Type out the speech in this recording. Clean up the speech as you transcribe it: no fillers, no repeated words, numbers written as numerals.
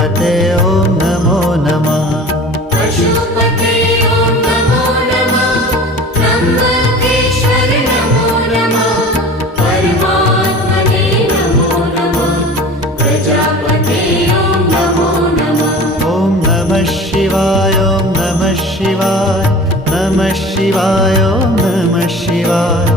प्रजापते ॐ नमो नमः। पशुपते ॐ नमो नमः। त्र्यम्बकेश्वर नमो नमः। परमात्मने नमो नमः। प्रजापते ॐ नमो नमः। ॐ नमः शिवाय ॐ नमः शिवाय नमः शिवाय ॐ नमः शिवाय